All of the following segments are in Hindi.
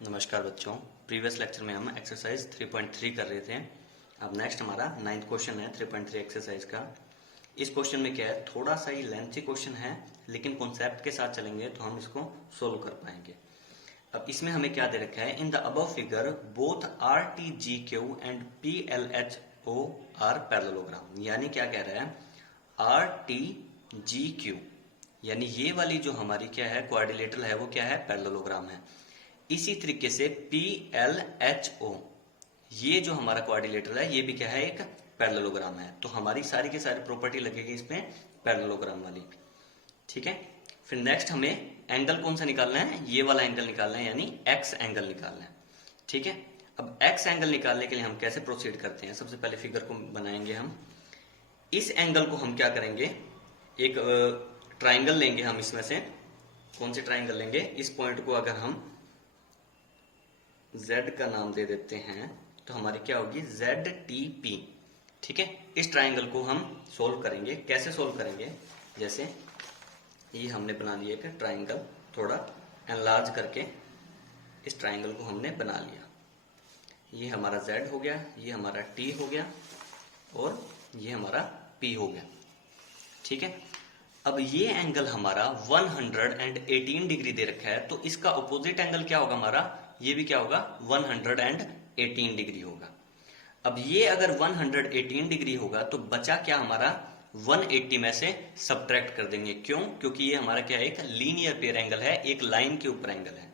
नमस्कार बच्चों। प्रीवियस लेक्चर में हम एक्सरसाइज 3.3 कर रहे थे। अब नेक्स्ट हमारा 9th क्वेश्चन है 3.3 एक्सरसाइज का। इस क्वेश्चन में क्या है, थोड़ा सा ही लेंथी क्वेश्चन है, लेकिन कॉन्सेप्ट के साथ चलेंगे तो हम इसको सोल्व कर पाएंगे। अब इसमें हमें क्या दे रखा है, in the above figure both R T G Q and P L H O are parallelogram. यानी क्या कह रहा है, आर टी जी क्यू यानी ये वाली जो हमारी क्या है क्वाड्रिलेटरल है वो क्या है, पैरेललोग्राम है। इसी तरीके से पी एल एच ओ ये जो हमारा क्वाड्रिलेटरल है ये भी क्या है, एक पैरेललोग्राम है। तो हमारी सारी की सारी प्रॉपर्टी लगेगी इसमें पैरेललोग्राम वाली। ठीक है, फिर नेक्स्ट हमें एंगल कौन सा निकालना है, ये वाला एंगल निकालना है, यानी एक्स एंगल निकालना है। ठीक है, अब एक्स एंगल निकालने के लिए हम कैसे प्रोसीड करते हैं, सबसे पहले फिगर को बनाएंगे हम। इस एंगल को हम क्या करेंगे, एक ट्राइंगल लेंगे हम, इसमें से कौन से ट्राइंगल लेंगे, इस पॉइंट को अगर हम Z का नाम दे देते हैं तो हमारी क्या होगी, ZTP। ठीक है, इस ट्राइंगल को हम सोल्व करेंगे। कैसे सोल्व करेंगे, जैसे ये हमने बना लिया एक ट्राइंगल, थोड़ा एनलार्ज करके इस ट्राइंगल को हमने बना लिया। ये हमारा Z हो गया, ये हमारा T हो गया और ये हमारा P हो गया। ठीक है, अब ये एंगल हमारा 118 डिग्री दे रखा है, तो इसका अपोजिट एंगल क्या होगा हमारा, ये भी क्या होगा, 118 डिग्री होगा। अब ये अगर 118 डिग्री होगा तो बचा क्या हमारा, 180 में से सब्ट्रैक्ट कर देंगे। क्यों, क्योंकि ये हमारा क्या है, एक लीनियर पेयर एंगल है, एक लाइन के ऊपर एंगल है।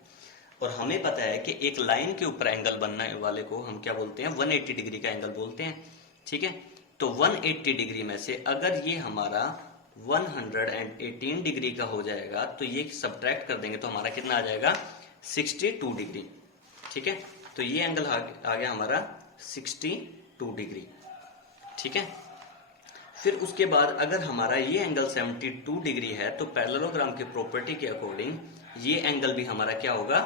और हमें पता है कि एक लाइन के ऊपर एंगल बनने वाले को हम क्या बोलते हैं, 180 डिग्री का एंगल बोलते हैं। ठीक है, तो 180 डिग्री में से अगर ये हमारा 118 डिग्री का हो जाएगा तो ये सब्ट्रैक्ट कर देंगे तो हमारा कितना आ जाएगा, 62 डिग्री। ठीक है, तो ये एंगल आ गया हमारा 62 डिग्री। ठीक है, फिर उसके बाद अगर हमारा ये एंगल 72 डिग्री है तो पैरेललोग्राम के प्रॉपर्टी के अकॉर्डिंग ये एंगल भी हमारा क्या होगा,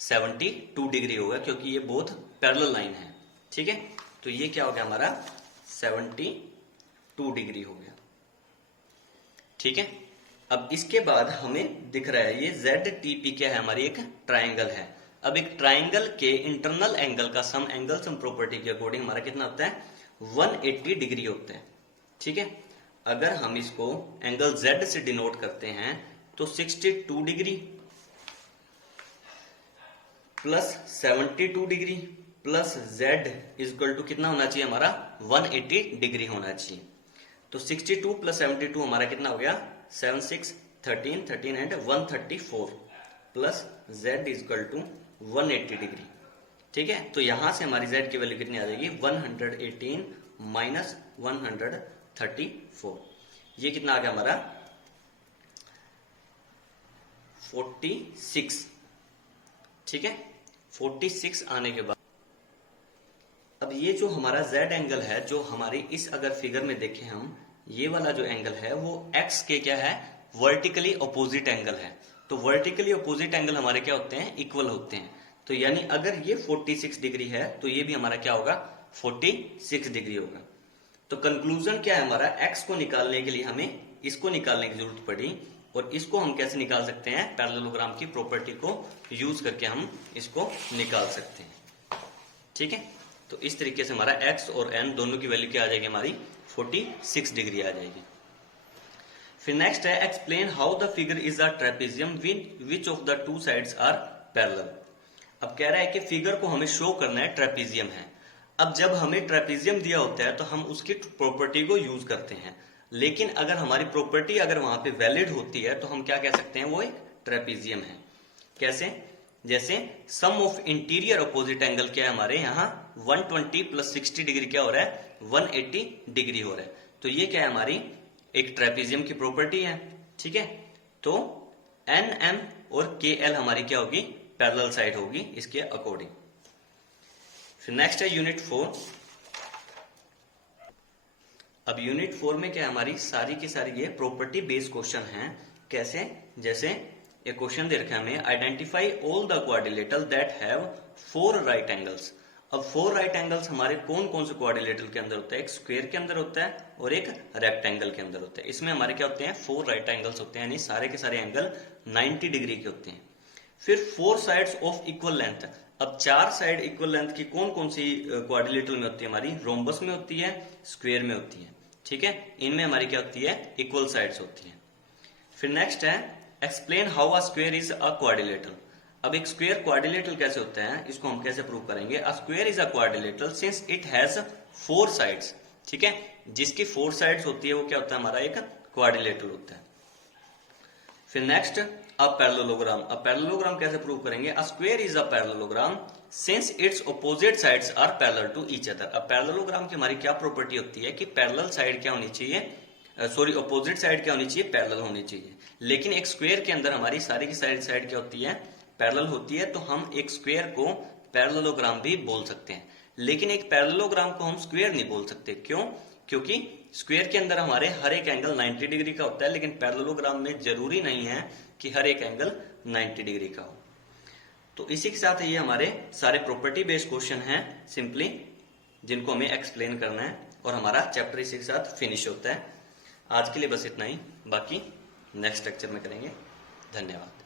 72 डिग्री होगा, क्योंकि ये बोथ पैरेलल लाइन है। ठीक है, तो ये क्या हो गया हमारा 72 डिग्री हो गया। ठीक है, अब इसके बाद हमें दिख रहा है ये ZTP क्या है, हमारी एक ट्राइंगल है। अब एक ट्राइंगल के इंटरनल एंगल का सम एंगल सम प्रॉपर्टी के अकॉर्डिंग हमारा कितना होता है, 180 डिग्री होता है। ठीक है, अगर हम इसको एंगल Z से डिनोट करते हैं तो 62 degree plus 72 degree plus Z equal to कितना होना चाहिए हमारा, 180 डिग्री होना चाहिए। तो 62 प्लस 72 हमारा कितना हो गया, 7 6 13 13 and 134 plus Z equal to 180 degree. ठीक है, तो यहां से हमारी Z की वैल्यू कितनी आ जाएगी, 118 माइनस 134। ये कितना आ गया हमारा 46। ठीक है, 46 आने के बाद अब ये जो हमारा Z एंगल है, जो हमारी इस अगर फिगर में देखें हम, ये वाला जो एंगल है वो X के क्या है, वर्टिकली अपोजिट एंगल है। तो वर्टिकली अपोजिट एंगल हमारे क्या होते हैं, इक्वल होते हैं। तो यानी अगर ये 46 डिग्री है तो ये भी हमारा क्या होगा, 46 डिग्री होगा। तो कंक्लूजन क्या है हमारा, X को निकालने के लिए हमें इसको निकालने की जरूरत पड़ी, और इसको हम कैसे निकाल सकते हैं, पैरेललोग्राम की प्रॉपर्टी को यूज करके हम इसको निकाल सकते हैं। ठीक है, तो इस तरीके से हमारा x और n दोनों की वैल्यू क्या आ जाएगी, हमारी 46 डिग्री आ जाएगी। फिर नेक्स्ट है, explain how the figure is a trapezium which of the two sides are parallel. अब कह रहा है कि फिगर को हमें शो करना है ट्रेपेजियम है। अब जब हमें ट्रेपेजियम दिया होता है तो हम उसकी प्रॉपर्टी को यूज करते हैं, लेकिन अगर हमारी प्रॉपर्टी अगर वहां पे वैलिड होती है तो हम क्या कह सकते हैं, वो एक ट्रेपेजियम है। कैसे, जैसे सम ऑफ इंटीरियर अपोजिट एंगल क्या है हमारे यहाँ, 120 प्लस 60 डिग्री क्या हो रहा है, 180 डिग्री हो रहा है। तो ये क्या है, हमारी एक ट्रेपेजियम की प्रॉपर्टी है। ठीक है, तो NM और KL हमारी क्या होगी, पैरेलल साइड होगी इसके अकॉर्डिंग। फिर नेक्स्ट है यूनिट 4। अब यूनिट 4 में क्या है, हमारी सारी की सारी ये प्रॉपर्टी बेस्ड क्वेश्चन है। कैसे, जैसे एक क्वेश्चन दे रखा है हमें, identify all the quadrilateral that have 4 right angles. अब 4 राइट एंगल्स हमारे कौन कौन से क्वाड्रिलेटरल के अंदर होता है, एक स्क्वायर के अंदर होता है और एक रेक्टेंगल के अंदर होता है। इसमें हमारे क्या होते हैं, 4 राइट एंगल्स होते हैं, यानी सारे के सारे एंगल 90 डिग्री के होते हैं। फिर 4 साइड्स ऑफ इक्वल लेंथ। अब 4 साइड इक्वल लेंथ की कौन कौन सी क्वाड्रिलेटरल में होती है हमारी? रोम्बस में होती है, स्क्वायर में होती है। ठीक है, इनमें हमारी क्या होती है? इक्वल साइड्स होती है। फिर नेक्स्ट है explain how a square is a quadrilateral. अब एक स्क्वायर क्वाड्रिलेटरल कैसे होता है, इसको हम कैसे प्रूव करेंगे? A square is a quadrilateral since it has 4 sides. ठीक है, जिसकी 4 साइड्स होती है वो क्या होता है? हमारा एक क्वाड्रिलेटरल होता है। फिर नेक्स्ट अ पैरेललोग्राम। अब पैरेललोग्राम कैसे प्रूव करेंगे? A square is a parallelogram since its opposite sides are parallel to each other. अब पैरेललोग्राम की हमारी क्या प्रॉपर्टी होती है कि पैरेलल साइड क्या होनी चाहिए, सॉरी ऑपोजिट साइड क्या होनी चाहिए? पैरेलल होनी चाहिए। लेकिन एक स्क्वायर के अंदर हमारी सारी की सारी साइड क्या होती है? पैरेलल होती है। तो हम एक स्क्वायर को पैरेललोग्राम भी बोल सकते हैं, लेकिन एक पैरेललोग्राम को हम स्क्वायर नहीं बोल सकते। क्यों? क्योंकि स्क्वायर के अंदर हमारे हर एक एंगल 90 डिग्री का होता है, लेकिन पैरेललोग्राम में जरूरी नहीं है कि हर एक एंगल 90 डिग्री का हो। तो इसी के साथ ये हमारे सारे प्रॉपर्टी बेस्ड क्वेश्चन हैं सिंपली, जिनको हमें एक्सप्लेन करना है, और हमारा चैप्टर इसी के साथ फिनिश होता है। आज के लिए बस इतना ही, बाकी नेक्स्ट लेक्चर में करेंगे। धन्यवाद।